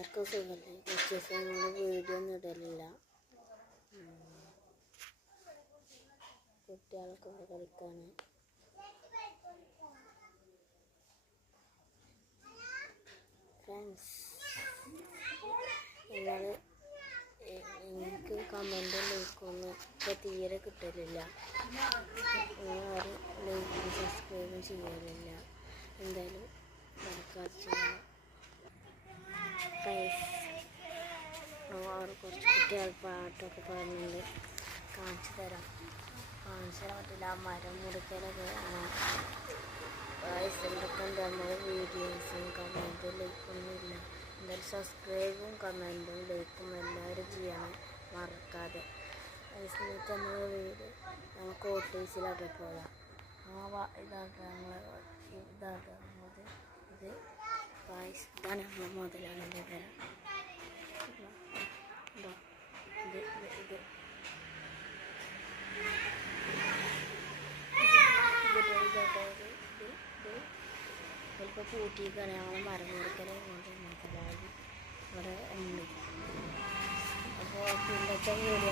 എല്ലാവർക്കും സുഖമല്ലേ? കുറച്ച് ദിവസം കൊണ്ട് വീഡിയോ ഒന്നും ഇടലില്ല. കുട്ടികൾക്കൊക്കെ കളിക്കാൻ ഫ്രണ്ട്സ്, നിങ്ങൾ എനിക്ക് കമൻറ്റും ലൈക്കൊന്നും ഇപ്പോൾ തീരെ കിട്ടലില്ല. ആരും ലൈക്കും സബ്സ്ക്രൈബും ചെയ്യാറില്ല. എന്തായാലും മറക്കാതെ ചെയ്യണം. കുറച്ച് കുട്ടികൾ പാട്ടൊക്കെ പാടുന്നുണ്ട്. കാണിച്ചു തരാൻ പറ്റില്ല. മരം മുറിക്കലൊക്കെ എന്തൊക്കെ ഉണ്ട് നമ്മുടെ വീഡിയോസും കമൻറ്റും ലൈക്കൊന്നും ഇല്ല. എന്തായാലും സബ്സ്ക്രൈബും കമൻറ്റും ലൈക്കും എല്ലാവരും ചെയ്യണം മറക്കാതെ. സമയത്ത് നമ്മളെ വീട് നമുക്ക് ഓട്ടീസിലൊക്കെ പോകാം. ഇതാണ് നമ്മളെ മുതലാളിൻ്റെ പേര്. ചിലപ്പോൾ പൂട്ടിക്കാണ് ഞങ്ങളെ മരം മുറിക്കലെ കൊണ്ട് മുതലാളി ഇവിടെ ഉണ്ട്. അപ്പോൾ ഇന്നത്തെ വീഡിയോ